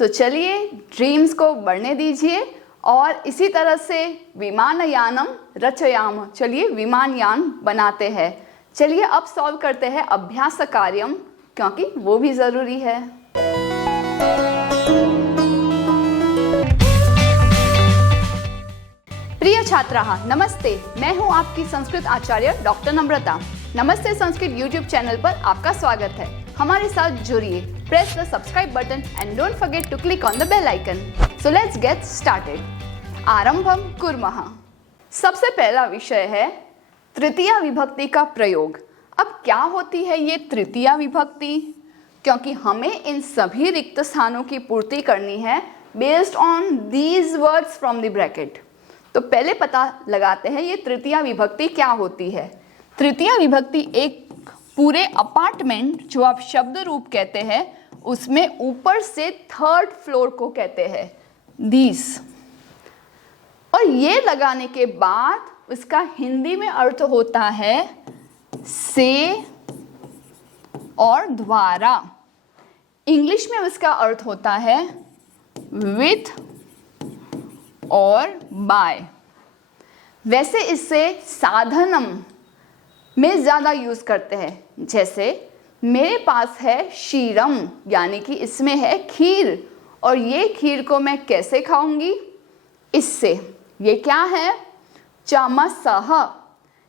तो चलिए ड्रीम्स को बढ़ने दीजिए और इसी तरह से विमानयानम रचयाम, चलिए विमानयान बनाते हैं। चलिए अब सॉल्व करते हैं अभ्यास कार्यम, क्योंकि वो भी ज़रूरी है। प्रिय छात्राः, नमस्ते। मैं हूं आपकी संस्कृत आचार्य डॉक्टर नम्रता। नमस्ते संस्कृत यूट्यूब चैनल पर आपका स्वागत है। हमारे साथ जुड़िए। Press the subscribe button and don't forget to click on the bell icon. So let's get started. आरंभम कुर्मः। सबसे पहला विषय है तृतीया विभक्ति का प्रयोग। अब क्या होती है ये तृतीया विभक्ति? क्योंकि हमें इन सभी रिक्त स्थानों की पूर्ति करनी है based on these words from the bracket. तो पहले पता लगाते हैं ये तृतीया विभक्ति क्या होती है। तृतीया विभक्ति एक पूरे अपार्टमेंट जो आप शब्द रूप कहते हैं उसमें ऊपर से थर्ड फ्लोर को कहते हैं दीस। और ये लगाने के बाद उसका हिंदी में अर्थ होता है से और द्वारा। इंग्लिश में उसका अर्थ होता है विथ और बाय। वैसे इससे साधनम में ज़्यादा यूज़ करते हैं। जैसे मेरे पास है क्षीरम, यानी कि इसमें है खीर, और ये खीर को मैं कैसे खाऊंगी? इससे। ये क्या है? चमसः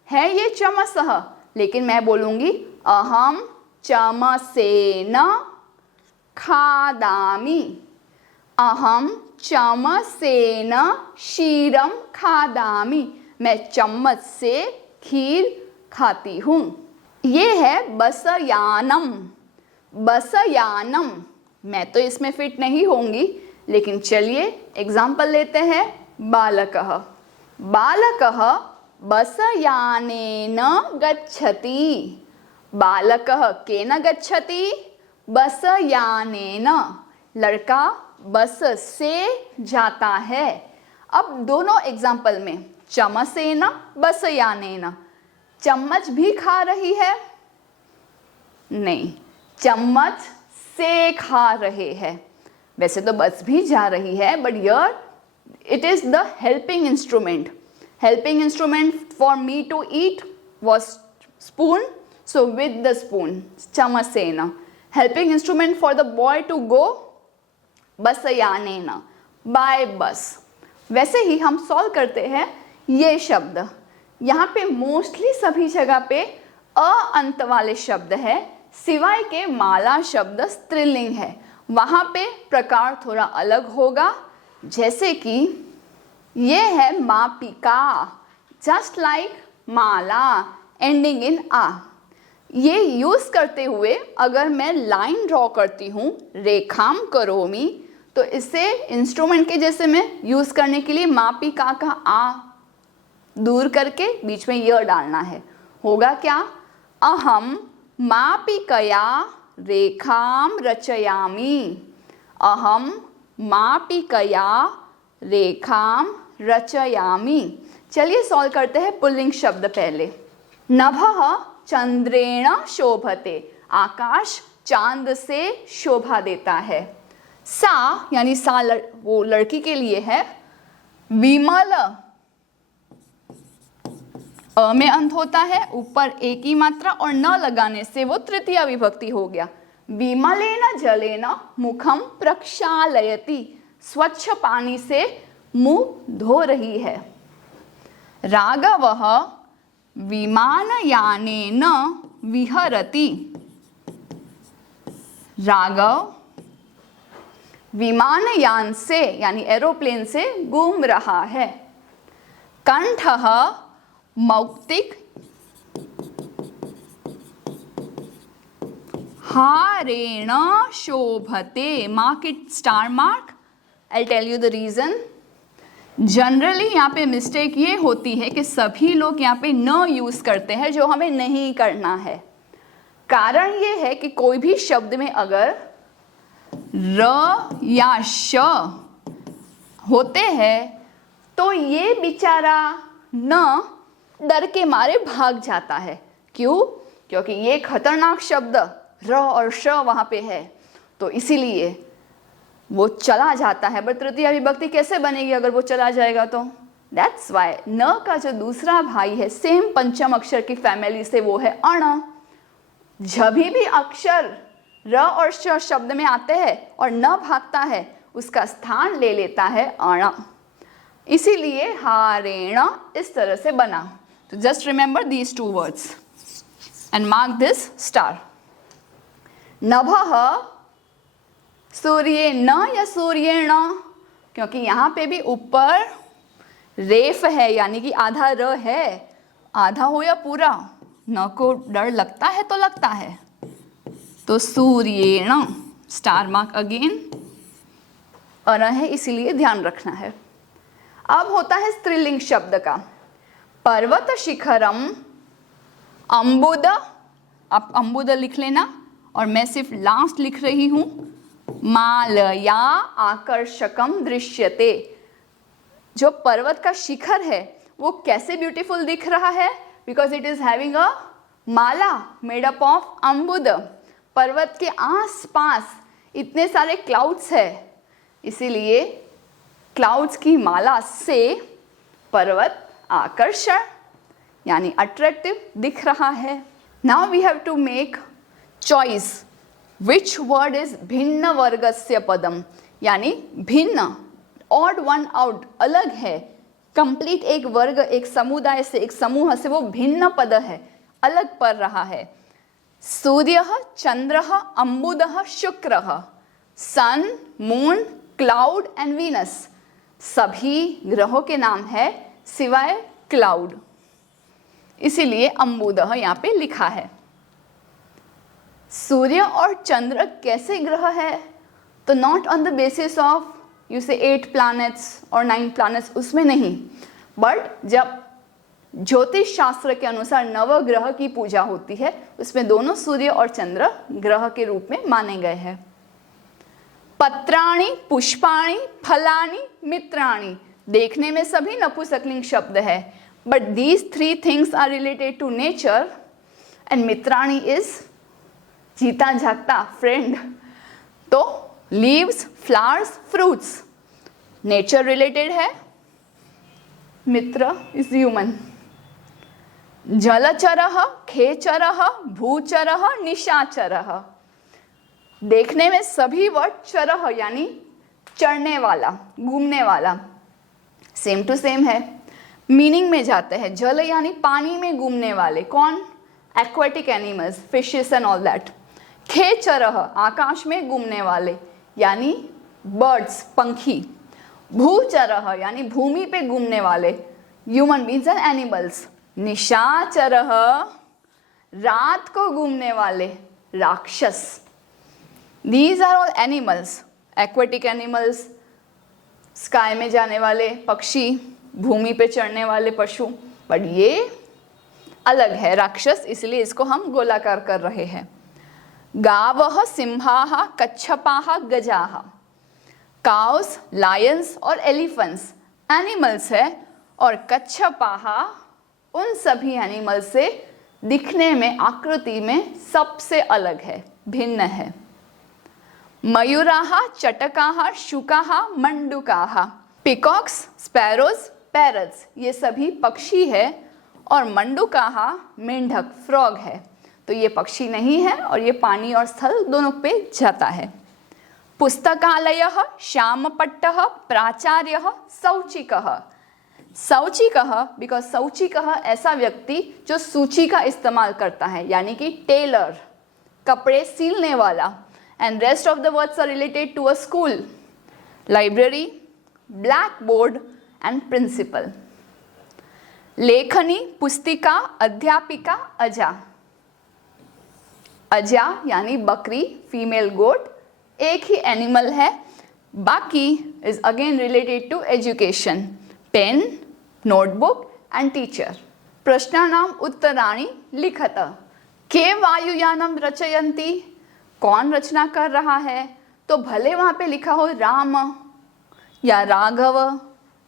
है, ये चमसः, लेकिन मैं बोलूँगी अहम चमसेन खादामि। अहम चमसेन क्षीरम खादामि। मैं चम्मच से खीर खाती हूँ। ये है बसयानम। बसयानम मैं तो इसमें फिट नहीं होंगी, लेकिन चलिए एग्जाम्पल लेते हैं। बालकः। बालकः बसयानेन गच्छति। बालकः केन गच्छति? बसयानेन। लड़का बस से जाता है। अब दोनों एग्जाम्पल में चमसेन बसयानेन, चम्मच भी खा रही है? नहीं, चम्मच से खा रहे हैं। वैसे तो बस भी जा रही है, but here it is the helping instrument. Helping instrument for me to eat was spoon, so with the spoon chamasena. Helping instrument for the boy to go बसयानेन, बाय बस। वैसे ही हम सॉल्व करते हैं ये शब्द। यहाँ पे मोस्टली सभी जगह पे अ अंत वाले शब्द है, सिवाय के माला शब्द स्त्रीलिंग है। वहाँ पे प्रकार थोड़ा अलग होगा। जैसे कि ये है मापिका, just like mala ending in आ। ये यूज़ करते हुए अगर मैं लाइन ड्रॉ करती हूँ रेखाम करोमी, तो इसे इंस्ट्रूमेंट के जैसे मैं यूज़ करने के लिए मापिका का आ दूर करके बीच में य डालना है। होगा क्या? अहम मापिकया रेखाम रचयामि। अहम मापिकया रेखाम रचयामि। चलिए सॉल्व करते हैं पुल्लिंग शब्द पहले। नभः चंद्रेण शोभते। आकाश चांद से शोभा देता है। सा यानी सा वो लड़की के लिए है। विमल अ में अंत होता है, ऊपर एक ही मात्रा और न लगाने से वो तृतीया विभक्ति हो गया। विमलेन जलेन मुखम प्रक्षालयति। स्वच्छ पानी से मुंह धो रही है। राघवः विमानयानेन विहरति। राघव विमानयान से यानी एरोप्लेन से घूम रहा है। कंठः मौक्तिक हारेण शोभते। Mark it star mark. I tell you the reason. Generally यहाँ पे मिस्टेक ये होती है कि सभी लोग यहाँ पे न यूज़ करते हैं, जो हमें नहीं करना है। कारण ये है कि कोई भी शब्द में अगर र या श होते हैं तो ये बेचारा न डर के मारे भाग जाता है। क्यों? क्योंकि ये खतरनाक शब्द र और श वहाँ पे है, तो इसीलिए वो चला जाता है, बट तृतीया विभक्ति कैसे बनेगी अगर वो चला जाएगा तो? दैट्स वाई न का जो दूसरा भाई है सेम पंचम अक्षर की फैमिली से, वो है अण। जब भी अक्षर र और श शब्द में आते हैं और न भागता है, उसका स्थान ले लेता है अण, इसीलिए हारेण इस तरह से बना। तो just remember these two words and mark this star. नभः सूर्य न या सूर्येण, क्योंकि यहाँ पे भी ऊपर रेफ है यानी कि आधा र है, आधा हो या पूरा, न को डर लगता है तो लगता है, तो सूर्येण स्टार मार्क अगेन, अन है इसीलिए ध्यान रखना है। अब होता है स्त्रीलिंग शब्द का। पर्वत शिखरम अम्बुद, आप अम्बुद लिख लेना और मैं सिर्फ लास्ट लिख रही हूं, मालया आकर्षकम दृश्यते। जो पर्वत का शिखर है वो कैसे ब्यूटीफुल दिख रहा है? Because it is having a mala made up of अम्बुद। पर्वत के आसपास इतने सारे क्लाउड्स है, इसीलिए क्लाउड्स की माला से पर्वत आकर्षण यानी अट्रैक्टिव दिख रहा है। Now we have to make choice which word is भिन्न वर्गस्य पदम, यानी भिन्न, ऑड वन आउट, अलग है, कंप्लीट एक वर्ग, एक समुदाय से, एक समूह से वो भिन्न पद है, अलग पड़ रहा है। सूर्य, चंद्र, अम्बुद, शुक्र, सन, मून, क्लाउड एंड वीनस, सभी ग्रहों के नाम है सिवाय क्लाउड, इसीलिए अम्बुद यहाँ पे लिखा है। सूर्य और चंद्र कैसे ग्रह है? तो not on the basis of you से 8 प्लैनेट्स और 9 प्लैनेट्स, उसमें नहीं, बट जब ज्योतिष शास्त्र के अनुसार नवग्रह की पूजा होती है उसमें दोनों सूर्य और चंद्र ग्रह के रूप में माने गए हैं। पत्राणि, पुष्पाणि, फलानि, मित्राणि, देखने में सभी नपुंसकलिंग शब्द है, but these 3 things are related to nature and मित्राणि इज जीता जागता फ्रेंड। तो leaves, flowers, fruits nature related है, मित्र इज ह्यूमन। जलचरः, खेचरः, भूचरः, निशाचरः, देखने में सभी वर्ड चरह यानी चढ़ने वाला, घूमने वाला, सेम टू सेम है, मीनिंग में जाते हैं। जल यानी पानी में घूमने वाले, कौन? Aquatic animals, fishes and all that. खेचरह, आकाश में घूमने वाले यानी बर्ड्स, पंखी। भूचरह यानी भूमि पे घूमने वाले, ह्यूमन बीइंग्स एंड एनिमल्स। निशाचरह, रात को घूमने वाले, राक्षस। These are all animals, aquatic animals, sky में जाने वाले पक्षी, भूमि पे चढ़ने वाले पशु, बट ये अलग है, राक्षस, इसलिए इसको हम गोलाकार कर रहे हैं। गावः, सिंहाः, कच्छपाः, गजाः, काउस, लायंस और एलिफेंट्स एनिमल्स है, और कच्छपाः उन सभी एनिमल्स से दिखने में, आकृति में सबसे अलग है, भिन्न है। मयूराः, चटकाः, शुकाः, मंडूकाः, पिकॉक्स, स्पैरोज, पैरट्स, ये सभी पक्षी है, और मंडूकाः मेंढक, फ्रॉग है, तो ये पक्षी नहीं है और ये पानी और स्थल दोनों पे जाता है। पुस्तकालयः, श्यामपट्टः, प्राचार्यः, सौचिकः। सौचिकः बिकॉज सौचिकः ऐसा व्यक्ति जो सूची का इस्तेमाल करता है, यानी कि टेलर, कपड़े सीलने वाला। And rest of the words are related to a school, library, black board and principal. लेखनी, पुस्तिका, अध्यापिका, अजा। अजा यानी बकरी, फीमेल गोट, एक ही एनिमल है, बाकी is again related to education, pen, notebook and teacher. प्रश्नानाम उत्तराणि लिखत। के वायुयानम रचयन्ति, कौन रचना कर रहा है? तो भले वहाँ पे लिखा हो राम या राघव,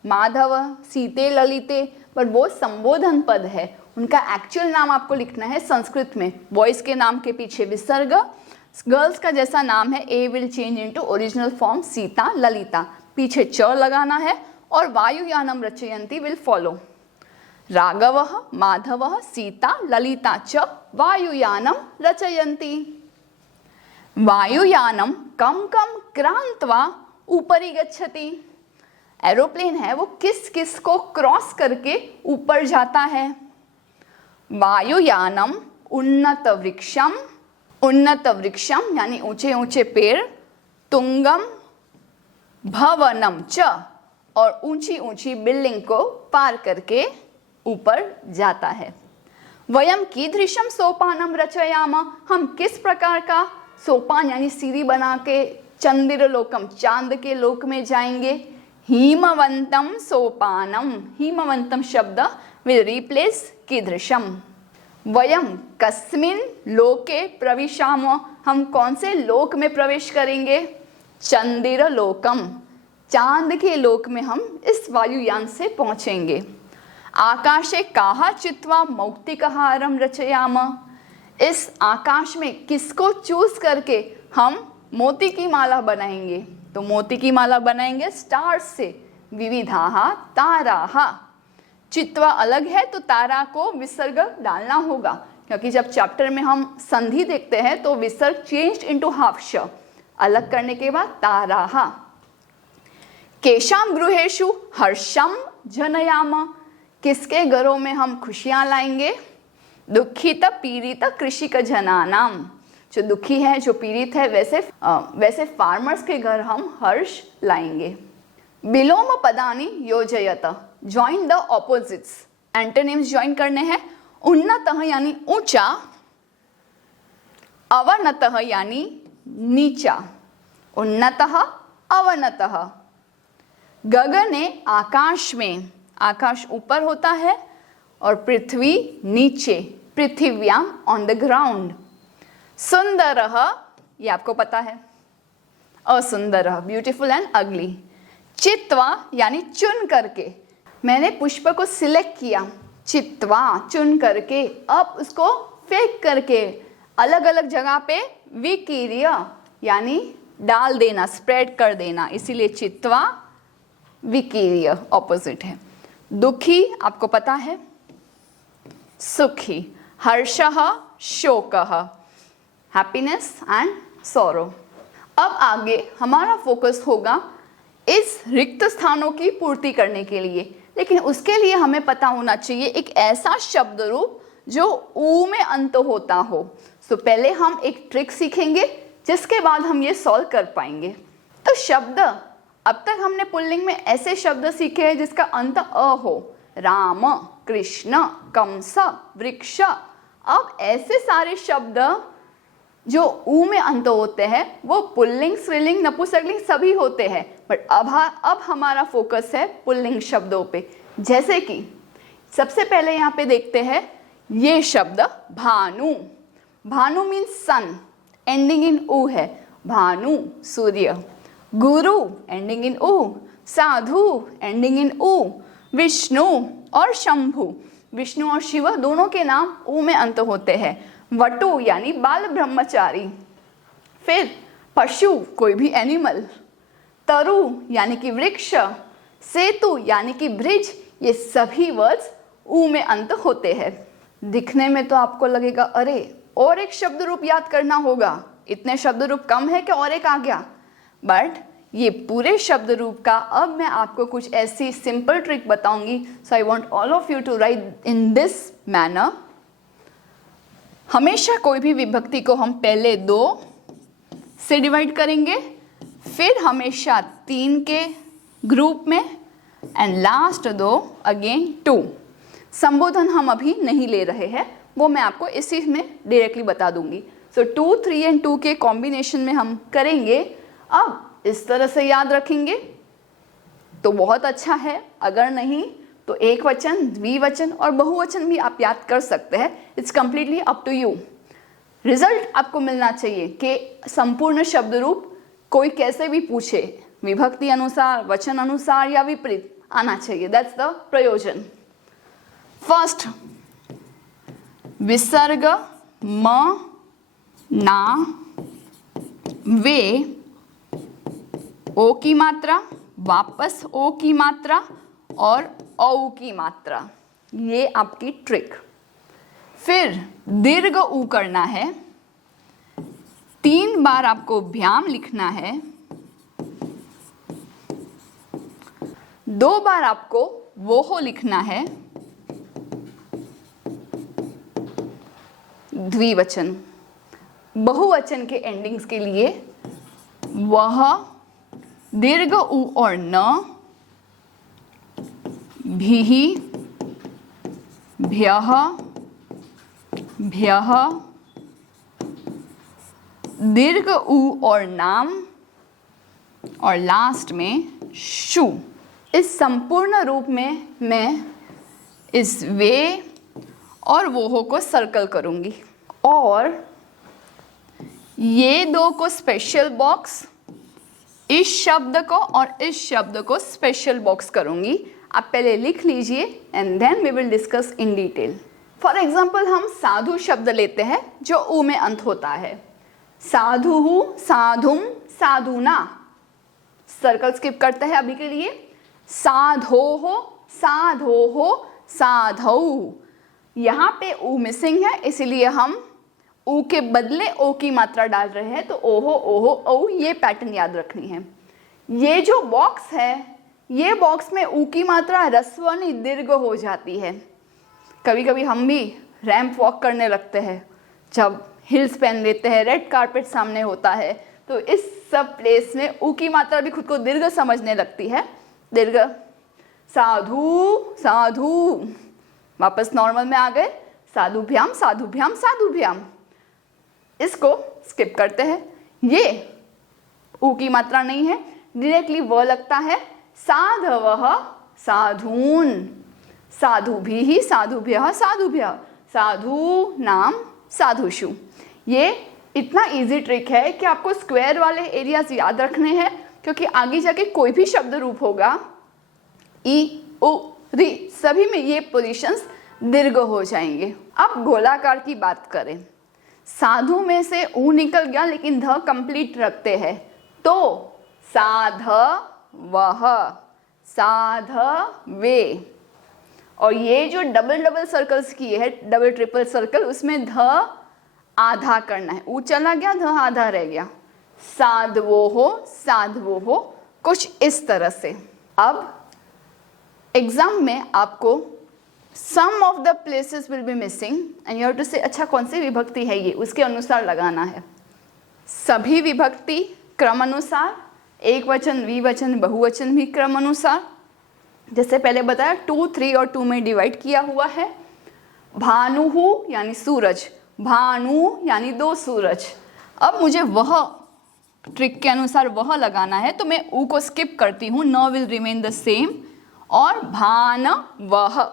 माधव, सीते, ललिते, बट वो संबोधन पद है, उनका एक्चुअल नाम आपको लिखना है संस्कृत में। बॉयज के नाम के पीछे विसर्ग, गर्ल्स का जैसा नाम है, a will change into original form Sita Lalita, पीछे च लगाना है और वायुयानम रचयन्ति विल फॉलो। राघवः माधवः सीता ललिता च वायुयानम रचयन्ति। वायुयानम कम कम क्रांत्वा ऊपरी गच्छति। एरोप्लेन है वो किस किस को क्रॉस करके ऊपर जाता है। वायुयानम उन्नत वृक्षम यानी ऊंचे ऊंचे पेड़, तुंगम भवनम च और ऊंची ऊंची बिल्डिंग को पार करके ऊपर जाता है। वयम कीदृशम सोपानम रचयाम, हम किस प्रकार का सोपान यानी सीढ़ी बना के चंद्र लोकम चांद के लोक में जाएंगे। हिमवंतम सोपानम, हिमवंतम शब्द विल रिप्लेस कीदृशम। वयम कस्मिन लोके प्रविशाम, हम कौन से लोक में प्रवेश करेंगे। चंद्र लोकम, चांद के लोक में हम इस वायुयान से पहुंचेंगे। आकाशे काहा चित्वा मौक्तिकहारम रचयाम, इस आकाश में किसको चूज करके हम मोती की माला बनाएंगे। तो मोती की माला बनाएंगे स्टार्स से। विविधाहा ताराहा, चित्वा अलग है तो तारा को विसर्ग डालना होगा, क्योंकि जब चैप्टर में हम संधि देखते हैं तो विसर्ग चेंज्ड इनटू हाफ श, अलग करने के बाद ताराहा। केशाम गृहेषु हर्षम जनयाम, किसके घरों में हम खुशियां लाएंगे। दुखित पीड़ित कृषिक जनानाम, जो दुखी है जो पीड़ित है वैसे फार्मर्स के घर हम हर्ष लाएंगे। विलोम पदानि योजयत, join the opposites, antonyms join करने हैं। उन्नतः यानी ऊंचा, अवनतः यानी नीचा। उन्नतः अवनतः। गगने आकाश में, आकाश ऊपर होता है और पृथ्वी नीचे, पृथिव्याम ऑन द ग्राउंड। सुंदरः, ये आपको पता है। असुंदरः ब्यूटीफुल एंड अगली। चित्वा यानी चुन करके, मैंने पुष्प को सिलेक्ट किया, चित्वा चुन करके, अब उसको फेंक करके अलग अलग जगह पे। विकीर्य यानी डाल देना, स्प्रेड कर देना, इसीलिए चित्वा विकीर्य ऑपोजिट है। दुखी आपको पता है, सुखी। हर्षः शोकः, हैप्पीनेस एंड सॉरो। अब आगे हमारा फोकस होगा इस रिक्त स्थानों की पूर्ति करने के लिए, लेकिन उसके लिए हमें पता होना चाहिए एक ऐसा शब्द रूप जो ऊ में अंत होता हो। सो पहले हम एक ट्रिक सीखेंगे जिसके बाद हम ये सॉल्व कर पाएंगे। तो शब्द, अब तक हमने पुल्लिंग में ऐसे शब्द सीखे हैं जिसका अंत अ हो, राम, कृष्ण, कंस, वृक्ष। अब ऐसे सारे शब्द जो ऊ में अंत होते हैं वो पुल्लिंग, स्त्रीलिंग, नपुंसकलिंग सभी होते हैं, बट अब हमारा फोकस है पुल्लिंग शब्दों पे। जैसे कि सबसे पहले यहाँ पे देखते हैं ये शब्द भानु। भानु मीन्स सन, एंडिंग इन ऊ है, भानु सूर्य। गुरु एंडिंग इन ऊ, साधु एंडिंग इन ऊ, विष्णु और शंभु, विष्णु और शिव दोनों के नाम ऊ में अंत होते हैं। वटु यानी बाल ब्रह्मचारी। फिर पशु कोई भी एनिमल, तरु यानी कि वृक्ष, सेतु यानी कि ब्रिज, ये सभी वर्ड्स ऊ में अंत होते हैं। दिखने में तो आपको लगेगा अरे और एक शब्द रूप याद करना होगा, इतने शब्द रूप कम है कि और एक आ गया, बट ये पूरे शब्द रूप का अब मैं आपको कुछ ऐसी सिंपल ट्रिक बताऊंगी। So I want all of you to write in this manner. हमेशा कोई भी विभक्ति को हम पहले 2 से डिवाइड करेंगे, फिर हमेशा 3 के ग्रुप में, एंड लास्ट 2 अगेन 2। संबोधन हम अभी नहीं ले रहे हैं, वो मैं आपको इसी में डायरेक्टली बता दूंगी। सो 2, 3 एंड 2 के कॉम्बिनेशन में हम करेंगे। अब इस तरह से याद रखेंगे तो बहुत अच्छा है, अगर नहीं तो एक वचन, द्विवचन और बहुवचन भी आप याद कर सकते हैं। It's completely up to you. Result आपको मिलना चाहिए कि संपूर्ण शब्द रूप कोई कैसे भी पूछे, विभक्ति अनुसार, वचन अनुसार या विपरीत आना चाहिए। दैट्स द प्रयोजन। फर्स्ट, विसर्ग म, ना, वे ओ की मात्रा, वापस ओ की मात्रा और औ की मात्रा, ये आपकी ट्रिक। फिर दीर्घ ऊ करना है, 3 बार आपको भ्याम लिखना है, 2 बार आपको वोहो लिखना है, द्विवचन। बहुवचन के एंडिंग्स के लिए वह, दीर्घ ऊ और न, भीहि, भ्यः, भ्यः, दीर्घ ऊ और नाम और लास्ट में शु। इस संपूर्ण रूप में मैं इस वे और वोहो को सर्कल करूंगी और ये दो को स्पेशल बॉक्स, इस शब्द को और इस शब्द को स्पेशल बॉक्स करूंगी। आप पहले लिख लीजिए and then we will discuss in detail. For example हम साधु शब्द लेते हैं जो ऊ में अंत होता है। साधु, साधुम, साधुना। सर्कल स्किप करते हैं अभी के लिए। साधोहो, साधोहो, साधौ। यहाँ पे ऊ मिसिंग है, इसलिए हम ऊ के बदले ओ की मात्रा डाल रहे हैं, तो ओहो, ओहो, औ, ये पैटर्न याद रखनी है। ये जो बॉक्स है, ये बॉक्स में ऊ की मात्रा ह्रस्व दीर्घ हो जाती है। कभी कभी हम भी रैंप वॉक करने लगते हैं, जब हिल्स पहन लेते हैं, रेड कारपेट सामने होता है, तो इस सब प्लेस में ऊ की मात्रा भी खुद को दीर्घ समझने लगती है। दीर्घ, साधु, साधु, वापस नॉर्मल में आ गए। साधुभ्याम, साधुभ्याम, साधुभ्याम। इसको स्किप करते हैं। ये ऊ की मात्रा नहीं है, डायरेक्टली व लगता है। साधवः, साधून, साधुभिः, साधुभ्यः, साधुभ्यः, साधु नाम, साधुषु। ये इतना इजी ट्रिक है कि आपको स्क्वायर वाले एरियाज याद रखने हैं, क्योंकि आगे जाके कोई भी शब्द रूप होगा, ई, उ, री, सभी में ये पोजीशंस दीर्घ हो जाएंगे। अब गोलाकार की बात करें। साधु में से ऊ निकल गया, लेकिन ध कंप्लीट रखते हैं, तो साध वह, साध वे। और ये जो डबल डबल सर्कल्स किए हैं, डबल ट्रिपल सर्कल, उसमें ध आधा करना है। ऊ चला गया, ध आधा रह गया। साधवो हो, साधवो हो, कुछ इस तरह से। अब एग्जाम में आपको some of the places will be missing and you have to say अच्छा कौन सी विभक्ति है ये, उसके अनुसार लगाना है। सभी विभक्ति क्रम अनुसार, एक वचन, द्विवचन, बहुवचन भी क्रम अनुसार। जैसे पहले बताया 2, 3 और 2 में डिवाइड किया हुआ है। भानुहु यानी सूरज, भानु यानी 2 सूरज। अब मुझे वह ट्रिक के अनुसार वह लगाना है, तो मैं ऊ को स्किप करती हूँ, न विल रिमेन द सेम, और भान वह।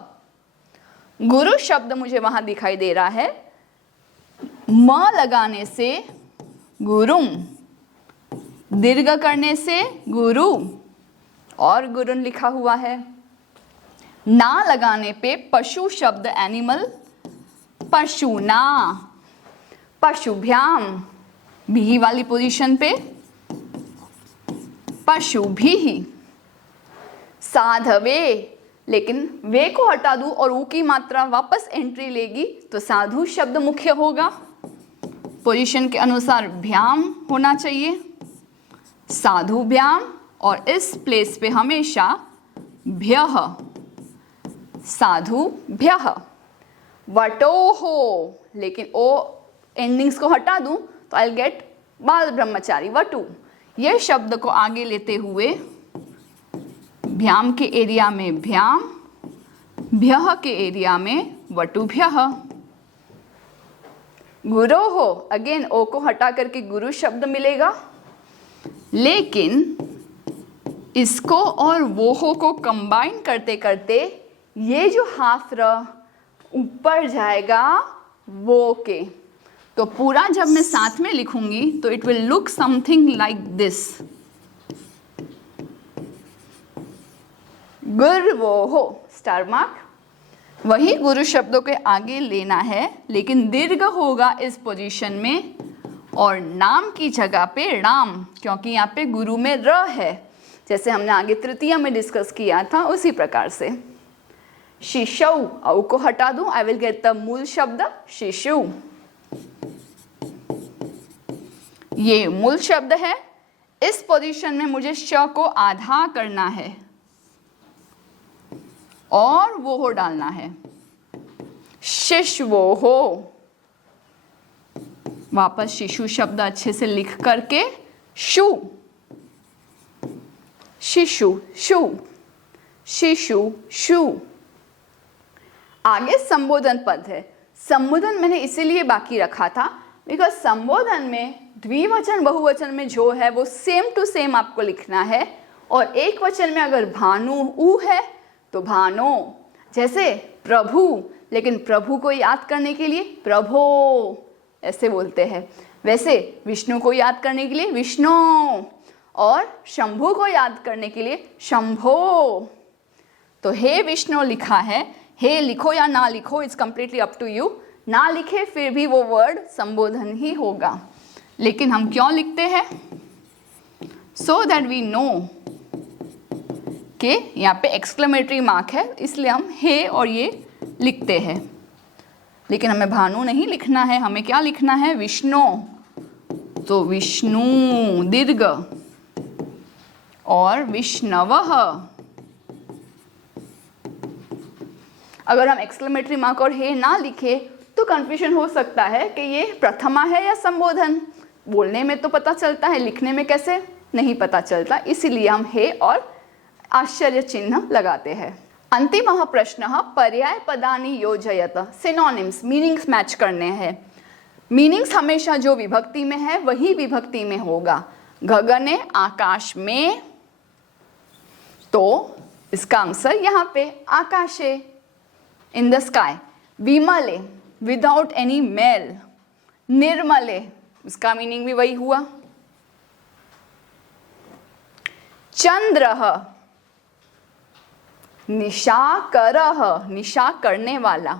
गुरु शब्द मुझे वहां दिखाई दे रहा है, म लगाने से गुरुम, दीर्घ करने से गुरु और गुरुन लिखा हुआ है। ना लगाने पे पशु शब्द एनिमल, पशुना, पशुभ्याम, भी वाली पोजीशन पे पशुभिः, साधवे, लेकिन वे को हटा दूं और ऊ की मात्रा वापस एंट्री लेगी तो साधु शब्द मुख्य होगा। पोजीशन के अनुसार भ्याम होना चाहिए, साधुभ्याम, और इस प्लेस पे हमेशा भ्यः, साधुभ्यः। वटोहो, लेकिन ओ एंडिंग्स को हटा दूं तो आई विल गेट बाल ब्रह्मचारी, वटु। ये शब्द को आगे लेते हुए भ्याम के एरिया में भ्याम, भ्यः के एरिया में वटुभ्यः। गुरोहो, अगेन ओ को हटा करके गुरु शब्द मिलेगा, लेकिन इसको और वोहो को कंबाइन करते करते ये जो हाफ र ऊपर जाएगा वो के, तो पूरा जब मैं साथ में लिखूंगी तो it will look something like this. गुर्वोहो, स्टार मार्क। वही गुरु शब्दों के आगे लेना है, लेकिन दीर्घ होगा इस पोजीशन में, और नाम की जगह पे राम, क्योंकि यहाँ पे गुरु में र है, जैसे हमने आगे तृतीया में डिस्कस किया था उसी प्रकार से। शिशु, औ को हटा दूं, आई विल गेट द मूल शब्द शिशु। ये मूल शब्द है। इस पोजीशन में मुझे श को आधा करना है और वो हो डालना है, शिशवो हो। वापस शिशु शब्द अच्छे से लिख करके शु, शिशु शु, शिशु शु। आगे संबोधन पद है। संबोधन मैंने इसीलिए बाकी रखा था बिकॉज संबोधन में द्विवचन बहुवचन में जो है वो सेम टू सेम आपको लिखना है, और एक वचन में अगर भानु ऊ है तो भानो, जैसे प्रभु, लेकिन प्रभु को याद करने के लिए प्रभो ऐसे बोलते हैं, वैसे विष्णु को याद करने के लिए विष्णु, और शंभु को याद करने के लिए शंभो। तो हे विष्णु लिखा है, हे लिखो या ना लिखो it's completely up to you. ना लिखे फिर भी वो वर्ड संबोधन ही होगा, लेकिन हम क्यों लिखते हैं? सो दैट वी नो कि यहाँ पे एक्सक्लेमेटरी मार्क है, इसलिए हम हे और ये लिखते हैं। लेकिन हमें भानु नहीं लिखना है, हमें क्या लिखना है? विष्णु। तो विष्णु दीर्घ और विष्णवः। अगर हम एक्सक्लेमेटरी मार्क और हे ना लिखे तो कंफ्यूजन हो सकता है कि ये प्रथमा है या संबोधन। बोलने में तो पता चलता है, लिखने में कैसे नहीं पता चलता, इसीलिए हम हे और आश्चर्य चिन्ह लगाते हैं। अंतिमः प्रश्नः पर्याय पदानि योजयत। सिनोनिम्स, मीनिंग्स मैच करने हैं। मीनिंग्स हमेशा जो विभक्ति में है वही विभक्ति में होगा। गगने आकाश में, तो इसका आंसर यहाँ पे आकाशे, इन द स्काई। विमले विदाउट एनी मेल, निर्मले, इसका मीनिंग भी वही हुआ। चंद्रः निशाकरः, निशा करने वाला।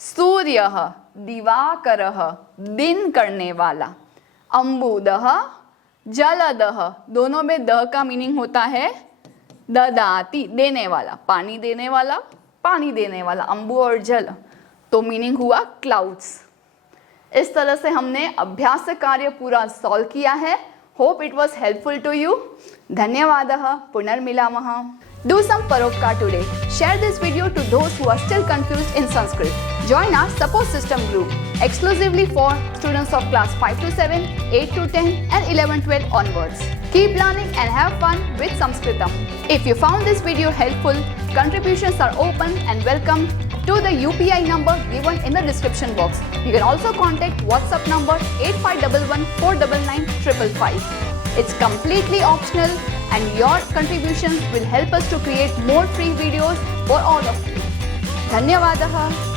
सूर्यः दिवाकरः, दिन करने वाला। अम्बुदः जलदः, दोनों में द का मीनिंग होता है ददाति, देने वाला, पानी देने वाला, पानी देने वाला, अम्बु और जल, तो मीनिंग हुआ क्लाउड्स। इस तरह से हमने अभ्यास कार्य पूरा सॉल्व किया है। Hope it was helpful to you. धन्यवादः। पुनर्मिलामः। Do some paropkar today. Share this video to those who are still confused in Sanskrit. Join our support system group exclusively for students of class 5 to 7, 8 to 10 and 11-12 onwards. Keep learning and have fun with Sanskritam. If you found this video helpful, contributions are open and welcome to the UPI number given in the description box. You can also contact WhatsApp number 8511 499 555. It's completely optional and your contributions will help us to create more free videos for all of you. धन्यवादः।